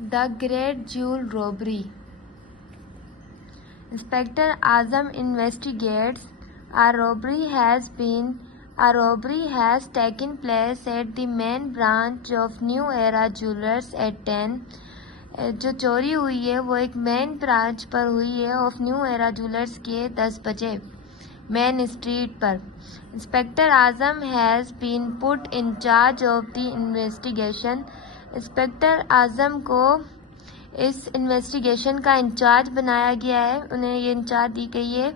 The Great Jewel Robbery. Inspector Azam investigates. A robbery has taken place at the main branch of New Era Jewelers at 10. जो चोरी हुई है वो एक main branch पर हुई है ऑफ न्यू एरा ज्वेलर्स के 10 बजे मेन स्ट्रीट पर. Inspector Azam has been put in charge of the investigation. Inspector Azam को इस इन्वेस्टिगेशन का इंचार्ज बनाया गया है, उन्हें ये इंचार्ज दी गई है.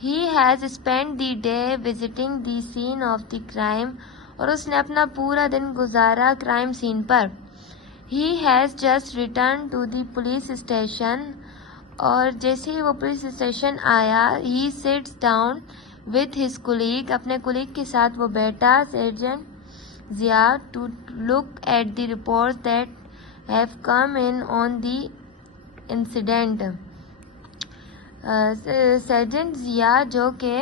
He has spend the day visiting the scene of the crime. और उसने अपना पूरा दिन गुजारा क्राइम सीन पर. He has just return to the police station. और जैसे ही वो पुलिस स्टेशन आया, he sits down with his colleague. अपने कुलीग के साथ वो बैठा, sergeant Zia, to look at the report that have come in on the incident. Sergeant Zia जो कि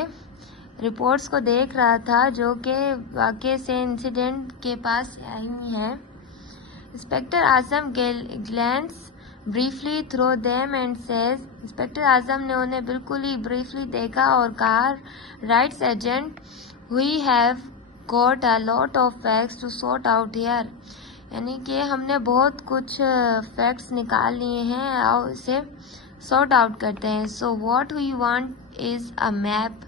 रिपोर्ट्स को देख रहा था जो कि वाक़े से इंसिडेंट के पास आई हुई हैं. Inspector Azam glance briefly through them and says. Inspector Azam ने उन्हें बिल्कुल ही ब्रीफली देखा और कहा, right sergeant, we have got a lot of facts to sort out here. यानी कि हमने बहुत कुछ फैक्ट्स निकाल लिए हैं, आओ इसे सॉर्ट आउट करते हैं. So what we want is a map.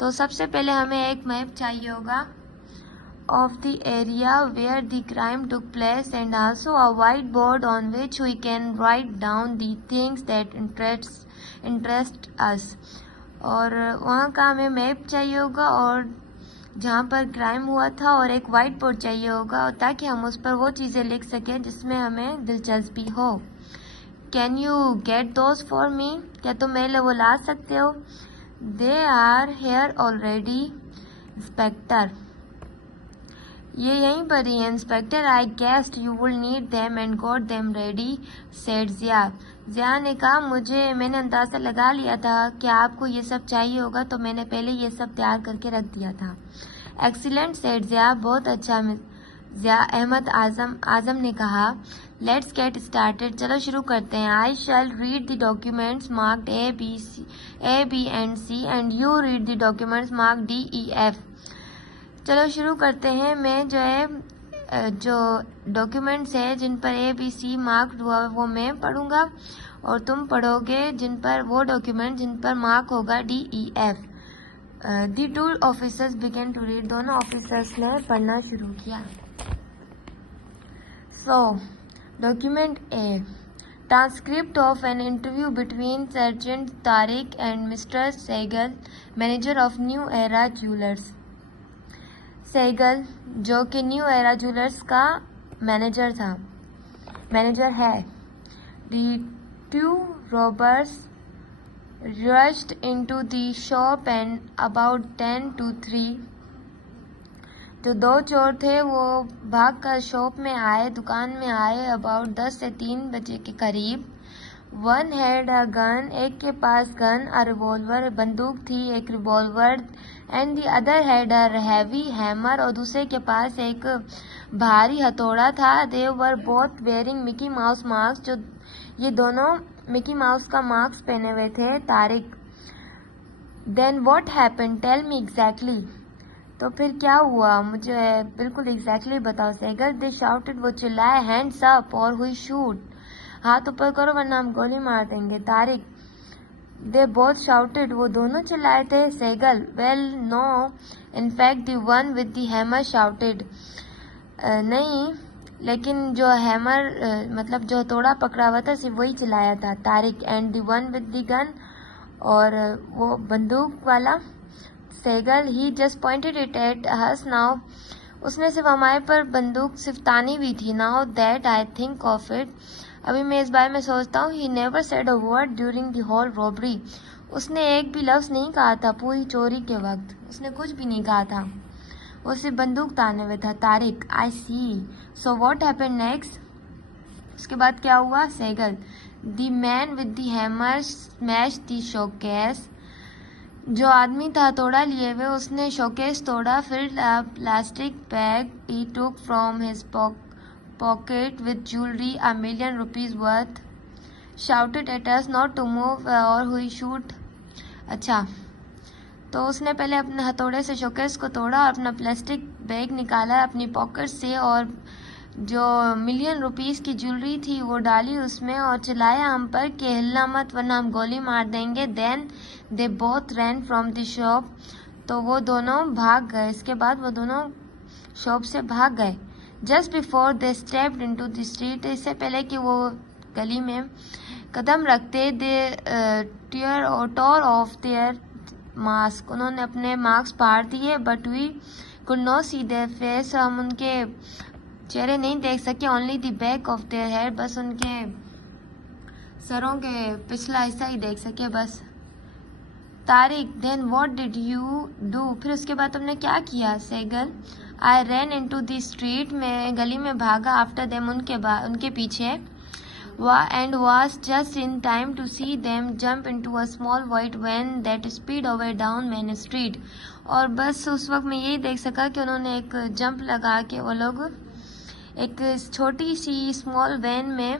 तो सबसे पहले हमें एक मैप चाहिए होगा of the area where the crime took place and also a whiteboard on which we can write down the things that interest us. और वहाँ का हमें मैप चाहिए होगा और जहाँ पर क्राइम हुआ था, और एक वाइट बोर्ड चाहिए होगा ताकि हम उस पर वो चीज़ें लिख सकें जिसमें हमें दिलचस्पी हो. Can you get those for me. क्या तुम मेरे लिए वो ला सकते हो. They are here already inspector. ये यहीं पर ही है inspector. I guessed you will need them and got them ready, said Zia. Zia ने कहा, मैंने अंदाज़ा लगा लिया था कि आपको ये सब चाहिए होगा, तो मैंने पहले ये सब तैयार करके रख दिया था. एक्सीलेंट, सेड जिया. बहुत अच्छा. जिया अहमद आजम ने कहा, लेट्स गेट स्टार्टेड. चलो शुरू करते हैं. I shall read the documents marked A, B and C and you read the documents marked D, E, F. चलो शुरू करते हैं. मैं जो डॉक्यूमेंट्स है जिन पर A, B, C मार्क हुआ है वो मैं पढ़ूंगा और तुम पढ़ोगे वो डॉक्यूमेंट जिन पर मार्क होगा D, E, F. The two officers begin to read. दोनों ऑफिसर्स ने पढ़ना शुरू किया. So document A, transcript of an interview between sergeant Tariq and mister Sehgal, manager of new era jewellers. Sehgal जो कि न्यू एरा ज्वेलर्स का मैनेजर है. The two robbers rushed into the shop and about 10 to 3. जो दो चोर थे वो भाग कर शॉप में आए, दुकान में आए, अबाउट 10 से 3 बजे के करीब. One had a gun. एक के पास गन, अ रिवॉल्वर, बंदूक थी, एक revolver. And the other had a heavy hammer. और दूसरे के पास एक भारी हथौड़ा था. They were both wearing Mickey Mouse mask. जो ये दोनों मिकी माउस का मास्क पहने हुए थे. Tariq, then what happened, tell me exactly. तो फिर क्या हुआ, मुझे बिल्कुल एग्जैक्टली बताओ. सहगल, दे शाउटेड, वो चिल्लाए, हैंड्स अप और हुई शूट, हाथ ऊपर करो वरना हम गोली मार देंगे. तारिक, दे बोथ शाउटेड, वो दोनों चिल्लाए थे. Sehgal, well no, in fact the one with the hammer shouted. नहीं, लेकिन जो हैमर मतलब जो हथौड़ा पकड़ा हुआ था सिर्फ वही चिल्लाया था. Tariq, and the one with the gun, और वो बंदूक वाला. Sehgal, he just pointed it at us now. उसने सिर्फ हमारे पर बंदूक सिर्फ तानी हुई थी. Now that I think of it, अभी मैं इस बारे में सोचता हूँ. He never said a word during the whole robbery. उसने एक भी लफ्ज़ नहीं कहा था पूरी चोरी के वक्त. उसने कुछ भी नहीं कहा था, वो सिर्फ बंदूक ताने हुए था. Tariq, I see. So what happened next. उसके बाद क्या हुआ. Sehgal, the man with the hammer smash the showcase. जो आदमी था हथौड़ा लिए हुए उसने शोकेस तोड़ा. फिर plastic bag he took from his pocket with jewelry, a million rupees worth, shouted at us not to move or we shoot. अच्छा, तो उसने पहले अपने हथौड़े से शोकेस को तोड़ा और अपना प्लास्टिक बैग निकाला अपनी पॉकेट से और जो मिलियन रुपीस की ज्वेलरी थी वो डाली उसमें और चिल्लाया हम पर कि हिलना मत वरना हम गोली मार देंगे. Then they both ran from the shop. तो वो दोनों भाग गए. इसके बाद वो दोनों शॉप से भाग गए. Just before they stepped into the street. इससे पहले कि वो गली में कदम रखते they tore off their mask. उन्होंने अपने मास्क फाड़ दिए. But we could not see their face. हम उनके चेहरे नहीं देख सके. Only the back of their head. बस उनके सरों के पिछला हिस्सा ही देख सके बस. Tariq, then what did you do. फिर उसके बाद तुमने क्या किया. Segal, I ran into the street. मैं गली में भागा. आफ्टर देम, उनके पीछे. And was just in time to see them jump into a small white van that speed over down Main Street. और बस उस वक्त मैं यही देख सका कि उन्होंने एक जंप लगा के वो लोग एक छोटी सी स्मॉल वैन में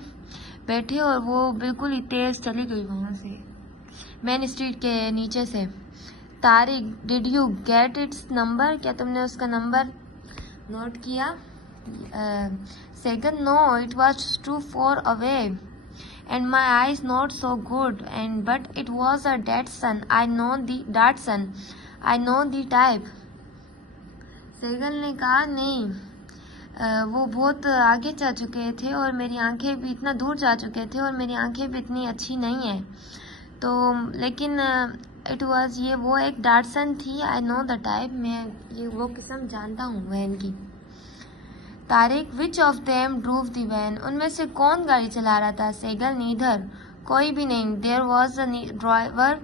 बैठे और वो बिल्कुल ही तेज चली गई वहाँ से मेन स्ट्रीट के नीचे से. Tariq, did you get its number. क्या तुमने उसका नंबर नोट किया. Second, no, it was too far away and my eyes not so good and but it was a Datsun. I know the type. Segal ने कहा नहीं, वो बहुत आगे जा चुके थे और मेरी आंखें भी इतना दूर जा चुके थे और मेरी आंखें भी इतनी अच्छी नहीं है. तो लेकिन इट वाज ये वो एक डाटसन थी. I know the type. मैं ये वो किस्म जानता हूँ वैन की. Tariq, which of them drove the van. उनमें से कौन गाड़ी चला रहा था. सेगल, नीदर, कोई भी नहीं. There was a driver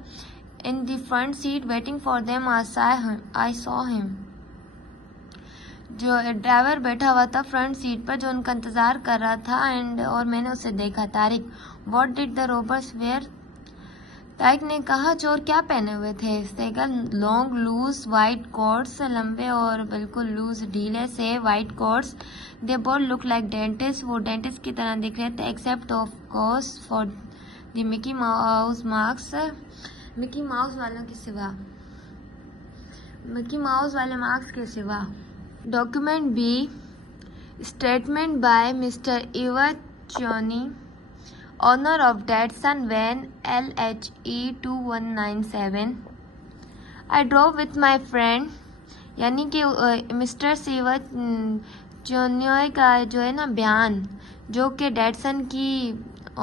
in the front seat waiting for them. I saw him. जो ड्राइवर बैठा हुआ था फ्रंट सीट पर जो उनका इंतजार कर रहा था और मैंने उसे देखा. Tariq, what did the robbers wear. Tariq ने कहा चोर क्या पहने हुए थे. Segal, long loose white coats. लंबे और बिल्कुल लूज ढीले से white coats. They both look like dentist. वो डेंटिस्ट की तरह दिख रहे थे except of course for the Mickey Mouse marks. Mickey Mouse वालों के सिवा, मिकी माउस वाले मार्क्स के सिवा. Document B, statement by Mr. Eva Choni, owner of Datsun van LHE 2197. I drove with my friend. यानी कि मिस्टर सीवा चोनियोय का जो है ना बयान, जो कि डैटसन की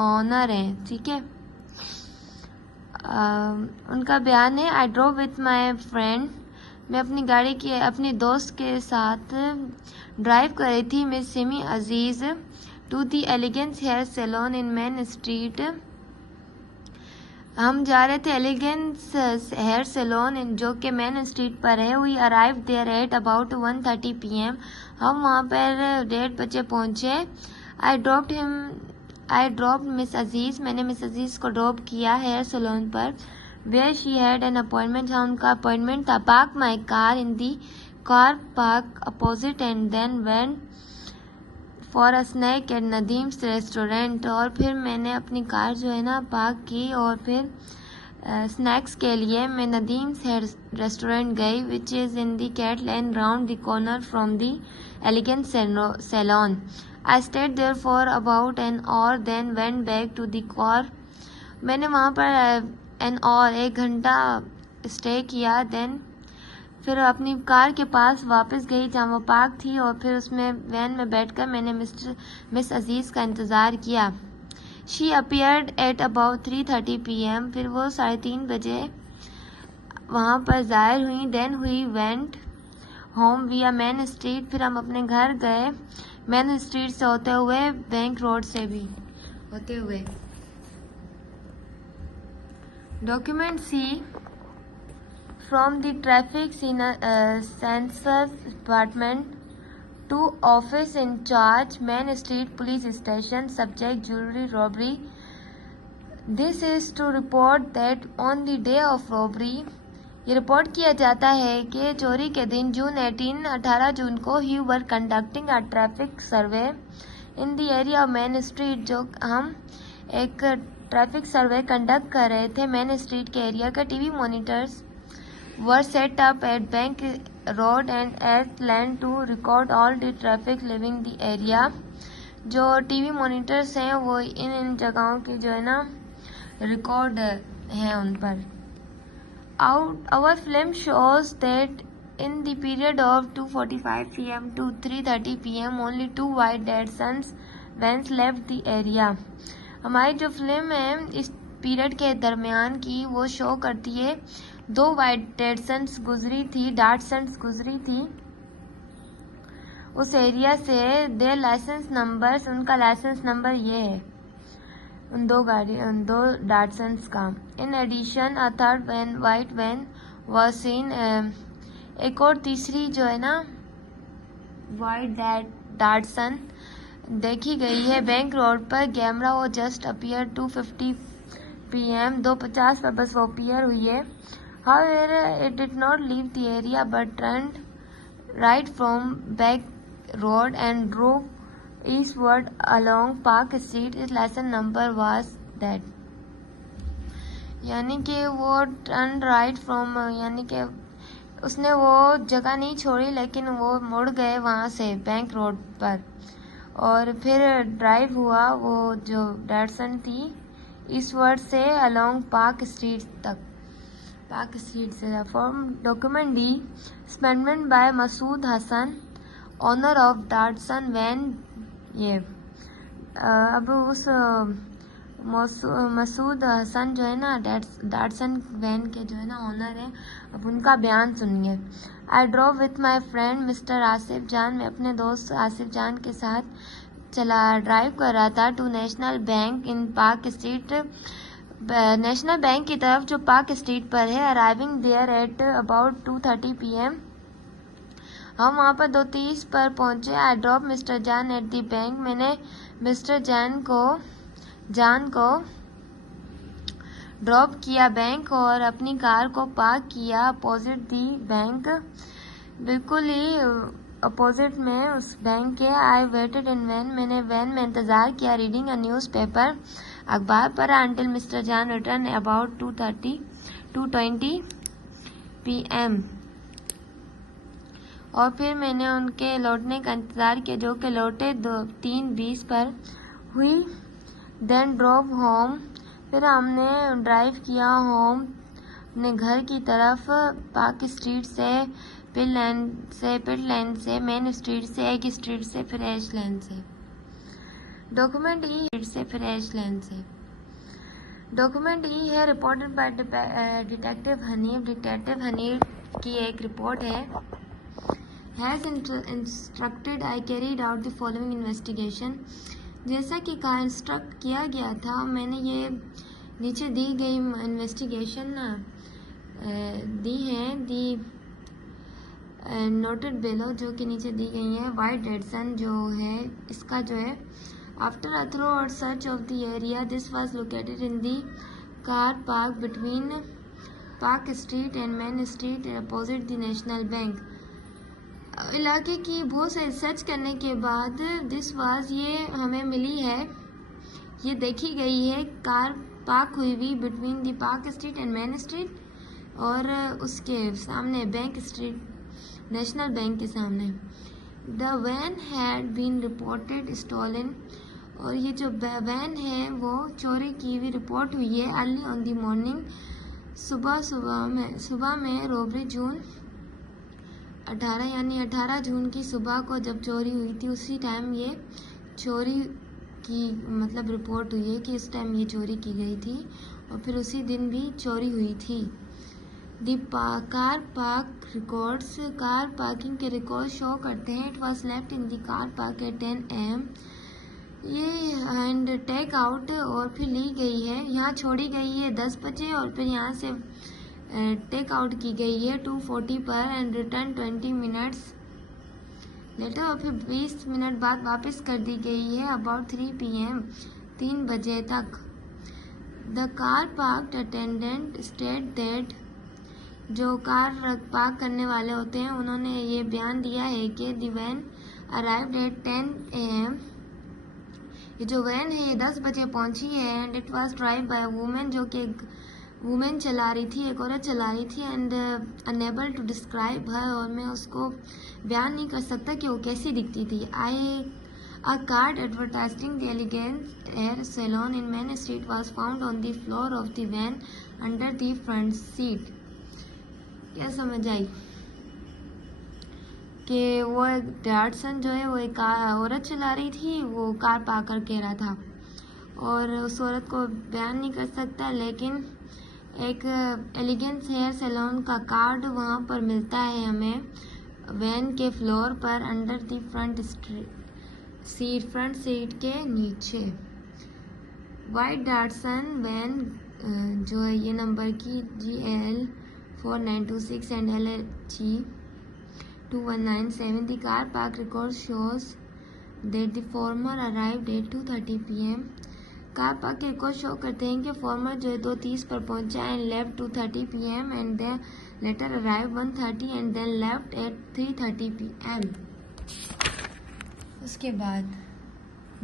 ऑनर है. ठीक है, उनका बयान है. I drove with my friend. मैं अपनी गाड़ी के अपने दोस्त के साथ ड्राइव कर रही थी. Miss Simi Aziz to the Elegance Hair Salon in Main Street. हम जा रहे थे एलिगेंस हेयर सैलून जो कि मेन स्ट्रीट पर है. We arrive there at about 1:30 PM. हम वहाँ पर 1:30 बजे पहुँचे. I dropped Miss Aziz. मैंने मिस अजीज को ड्रॉप किया हेयर सैलून पर. Where she had an appointment. हाँ, उनका अपॉइंटमेंट था. Park my car in the car park opposite and then went for a snack at Nadim's restaurant. और फिर मैंने अपनी कार जो है ना पार्क की और फिर स्नैक्स के लिए मैं नदीम्स रेस्टोरेंट गई which is in the cat lane round the corner from the elegant salon. I stayed there for about an hour then went back to the car. मैंने वहाँ पर और 1 घंटा स्टे किया. देन फिर अपनी कार के पास वापस गई जहाँ वो पार्क थी और फिर उसमें वैन में बैठकर मैंने मिस अजीज़ का इंतज़ार किया. She appeared at about 3:30 PM. फिर वो 3:30 बजे वहाँ पर ज़ाहिर हुई. देन हुई वेंट होम विया मेन स्ट्रीट. फिर हम अपने घर गए मेन स्ट्रीट से होते हुए, बैंक रोड से भी होते हुए. Document C, from the traffic sensor department to office in charge Main Street Police Station. Subject jewelry robbery. This is to report that on the day of robbery. ये report किया जाता है कि चोरी के दिन 18 जून को you were conducting a traffic survey in the area of Main Street, जो हम एक ट्रैफिक सर्वे कंडक्ट कर रहे थे मेन स्ट्रीट के एरिया का। TV monitors were set up at Bank Road and at land to record all the traffic leaving the area. जो TV monitors हैं वो इन जगहों के जो है ना रिकॉर्ड है उन पर। Our film shows that in the period of 2:45 p.m. to 3:30 p.m. only 2 white Datsuns vans left the area। हमारी जो फिल्म है इस पीरियड के दरमियान की वो शो करती है 2 वाइट डाटसन्स गुजरी थी उस एरिया से। देयर लाइसेंस नंबर्स, उनका लाइसेंस नंबर ये है उन दो डाटसन्स का। In addition a third white van was seen, एक और तीसरी जो है ना वाइट डाटसन देखी गई है बैंक रोड पर। कैमरा वो जस्ट अपियर 2:50 p.m. 2:50 पर बस वो अपियर हुई है। However, it did not leave the area but turned right from back road and drove eastward along Park Street। Its license number was that। यानी कि वो टर्न राइट फ्रॉम, यानी कि उसने वो जगह नहीं छोड़ी लेकिन वो मुड़ गए वहाँ से बैंक रोड पर और फिर ड्राइव हुआ वो जो डाटसन थी ईस्टवर्ड से अलोंग पार्क स्ट्रीट तक। पार्क स्ट्रीट से from document D statement by Masood Hasan owner of Datsun van. ये अब उस मसूद हसन जो है ना डाटसन वैन के जो है ना ऑनर है, अब उनका बयान सुनिए। I drove with my friend mister Asif Jan, मैं अपने दोस्त आसिफ जान के साथ ड्राइव कर रहा था to National Bank in Park Street, National Bank की तरफ जो पार्क स्ट्रीट पर है। Arriving there at about 2:30 p.m. हम वहाँ पर 2:30 पर पहुँचे। I drop Mister Jan at the bank, मैंने मिस्टर जान को ड्रॉप किया बैंक और अपनी कार को पार्क किया अपोजिट दी बैंक, बिल्कुल ही अपोजिट में उस बैंक के। आई वेटेड इन वैन, मैंने वैन में इंतज़ार किया। रीडिंग अ न्यूज़पेपर, अखबार पढ़ा। अंटिल मिस्टर जान रिटर्न अबाउट 2:20 p.m. और फिर मैंने उनके लौटने का इंतज़ार किया जो कि लौटे 3:20 पर हुई। देन ड्रॉव होम, फिर हमने ड्राइव किया होम अपने घर की तरफ पार्क स्ट्रीट से, पिट लेन से, मेन स्ट्रीट से, एक स्ट्रीट से, फिर एश लेन से। डॉक्यूमेंट ई से फिर एश लेन से। डॉक्यूमेंट ई है reported by detective Hanif. Detective Hanif की एक रिपोर्ट है। Has instructed I carried out the following investigation, जैसा कि कहा इंस्ट्रक्ट किया गया था मैंने ये नीचे दी गई इन्वेस्टिगेशन दी हैं, दी नोटेड बेलो जो कि नीचे दी गई है। वाइट डेडसन जो है इसका जो है after a thorough search of the area this was located in the car park between Park Street and Main Street opposite the National Bank. इलाके की बहुत सारी सर्च करने के बाद दिस वाज ये हमें मिली है, ये देखी गई है कार पार्क हुई हुई between the Park Street and Main Street और उसके सामने बैंक स्ट्रीट, नेशनल बैंक के सामने। The van had been reported stolen, और ये जो वैन है वो चोरी की हुई रिपोर्ट हुई है। अर्ली ऑन द मॉर्निंग, सुबह में रोबरी जून 18 यानी 18 जून की सुबह को जब चोरी हुई थी उसी टाइम ये चोरी की मतलब रिपोर्ट हुई है कि इस टाइम ये चोरी की गई थी और फिर उसी दिन भी चोरी हुई थी। Car park records, car parking के रिकॉर्ड शो करते हैं। It was left in the car park at 10 AM, ये हैंड टेक आउट और फिर ली गई है, यहाँ छोड़ी गई है 10 बजे और फिर यहाँ से टेक आउट की गई है 2:40 पर एंड रिटर्न 20 मिनट्स लेटर, और फिर 20 मिनट बाद वापस कर दी गई है अबाउट 3 PM 3 बजे तक। The car park attendant state that, जो कार पार्क करने वाले होते हैं उन्होंने ये बयान दिया है कि the van arrived at 10 AM ये जो वैन है ये 10 बजे पहुंची है and it was drive by women, जो कि एक वुमेन चला रही थी, एक औरत चला रही थी and unable to describe her, और मैं उसको बयान नहीं कर सकता कि वो कैसी दिखती थी। A card advertising the elegant hair salon in Main Street was found on the floor of the van under the front seat। क्या समझ आई कि वो एक डाटसन जो है वो एक औरत चला रही थी, वो कार पार्क करके रहा था और उस औरत को बयान नहीं कर सकता, लेकिन एक एलिगेंस हेयर सैलून का कार्ड वहाँ पर मिलता है हमें वैन के फ्लोर पर अंडर द फ्रंट सीट के नीचे। वाइट डाटसन वैन जो है ये नंबर की GL4926 and LHG 2197। The car park record shows that the former arrived at 2:30 PM। Car park के रिकॉर्ड शो करते हैं कि फॉर्मर जो है 2:30 पर पहुंचा and left 2:30 PM and the latter arrive 1:30 and then left at 3:30 PM। उसके बाद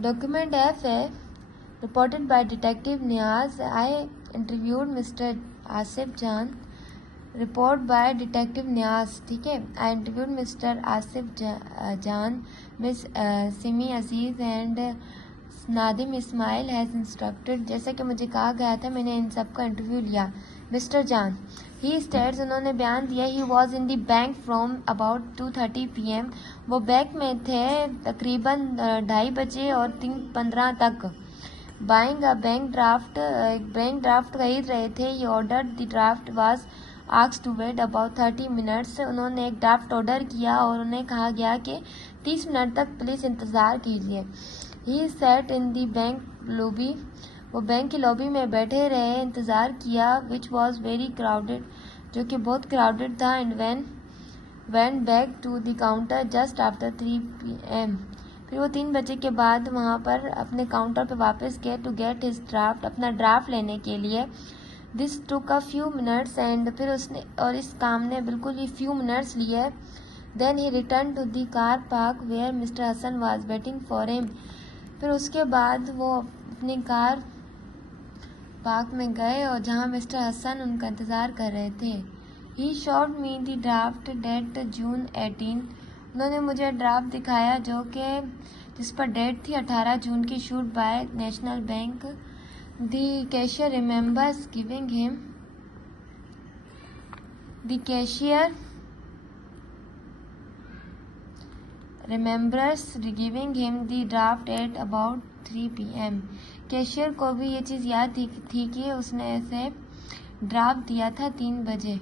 डॉक्यूमेंट F है, reported by detective Niaz. I interviewed mister Asif Jan. Report bye detective नियाज, ठीक है। आई interviewed mister Asif Jan, Miss Simi Aziz and Nadim Ismail has instructed. जैसा कि मुझे कहा गया था, मैंने इन सब का इंटरव्यू लिया। मिस्टर जान, ही स्टेट्स, उन्होंने बयान दिया, he was in the bank from about 2:30 PM। वो बैंक में थे तकरीबन 2:30 बजे और 3:15 तक। बाइंग अ बैंक ड्राफ्ट, एक बैंक ड्राफ्ट खरीद रहे थे। He order the draft was asked to wait about 30 minutes. उन्होंने एक ड्राफ्ट ऑर्डर किया और उन्हें कहा गया कि 30 मिनट तक प्लीज़ इंतज़ार कीजिए। He sat in the bank lobby, वो बैंक की लॉबी में बैठे रहे, इंतज़ार किया, विच वॉज वेरी क्राउडेड, जो कि बहुत क्राउडेड था, and went back to the counter just after 3 PM। फिर वो 3 बजे के बाद वहाँ पर अपने काउंटर पर वापस गए टू गेट हिज ड्राफ्ट, अपना ड्राफ्ट लेने के लिए। This took a few minutes and फिर उसने, और इस काम ने बिल्कुल ही फ्यू मिनट्स लिए। Then he return to the car park where Mister Hassan was waiting for him. फिर उसके बाद वो अपनी कार पार्क में गए और जहाँ मिस्टर हसन उनका इंतज़ार कर रहे थे। He showed me the draft dated June 18। उन्होंने मुझे ड्राफ्ट दिखाया जो कि जिस पर डेट थी 18 जून की, issued by National Bank. The cashier remembers giving him, the cashier remembers giving him the draft at about 3 PM। Cashier को भी ये चीज़ याद थी कि उसने ऐसे ड्राफ्ट दिया था 3 बजे।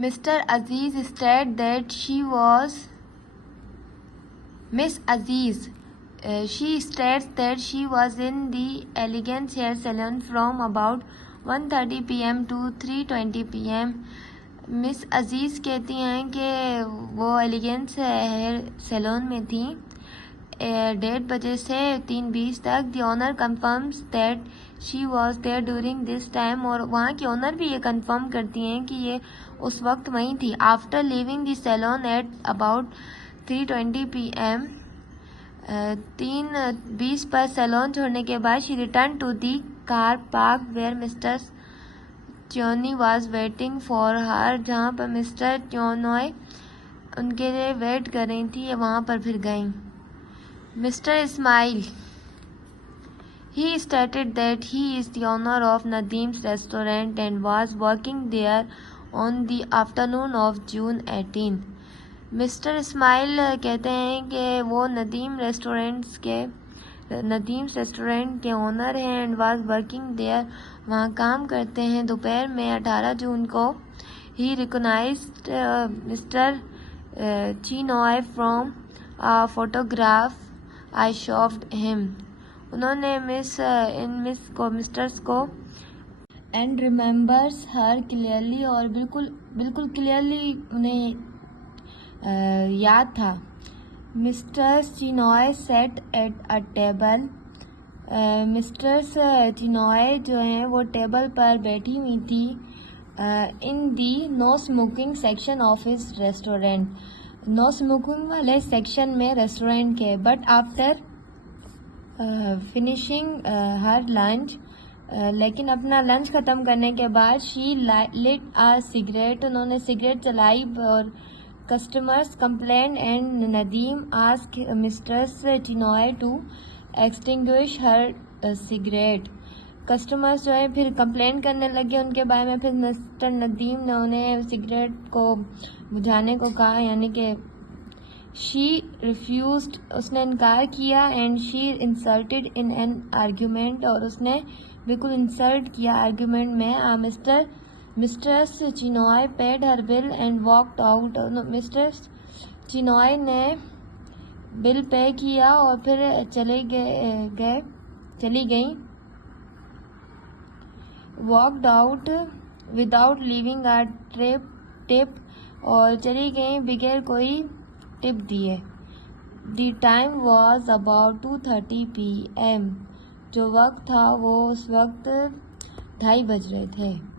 Mister Aziz state that she was, miss Aziz she states that she was in the elegance hair salon from about 1:30 PM to 3:20 PM। Miss अजीज़ कहती हैं कि वो एलिगेंस हेयर सैलून में थी 1:30 बजे से 3:20 तक। The owner confirms that she was there during this time, और वहाँ की ओनर भी ये कंफर्म करती हैं कि ये उस वक्त वहीं थी। After leaving the salon at about 3:20 PM, 3:20 पर सैलून छोड़ने के बाद she return to the car park where mister Chinoy was waiting for her, जहाँ पर मिस्टर च्योनॉय उनके लिए वेट कर रही थी, ये वहाँ पर फिर गई। Mister Ismail, he stated that he is the owner of Nadeem's restaurant and was working there on the afternoon of June 18। Mister Ismail कहते हैं कि वो नदीम्स रेस्टोरेंट के ओनर हैं एंड वाज वर्किंग देयर, वहाँ काम करते हैं। दोपहर में 18 जून को he recognised mister Chinoy from a photograph I showed him. उन्होंने मिस्टर्स को एंड रिमेंबर्स हर क्लियरली, और बिल्कुल क्लियरली उन्हें याद था। Mister Chinoy sat at a table, Mrs Chinoy जो हैं वो टेबल पर बैठी हुई थी in the no smoking section of his restaurant, no smoking वाले सेक्शन में रेस्टोरेंट के। But after finishing her lunch, लेकिन अपना लंच ख़त्म करने के बाद शी लिट आ सिगरेट, उन्होंने सिगरेट जलाई। और customers complain and Nadeem ask Mrs Chinoy to extinguish her cigarette. Customers जो है फिर कंप्लेन करने लगे उनके बारे में। फिर मिस्टर नदीम ने उन्हें सिगरेट को बुझाने को कहा, यानी कि शी रिफ्यूज्ड, उसने इनकार किया। And she insulted in an argument, और उसने बिल्कुल इंसल्ट किया आर्ग्यूमेंट में। Mistress Chinoy paid her bill and walked out. Mistress Chinoy ने बिल पे किया और फिर चली गई। Walked out without leaving a tip, और चली गई बगैर कोई टिप दिए। The time was about 2:30 PM, जो वक्त था वो उस वक्त 2:30 बज रहे थे।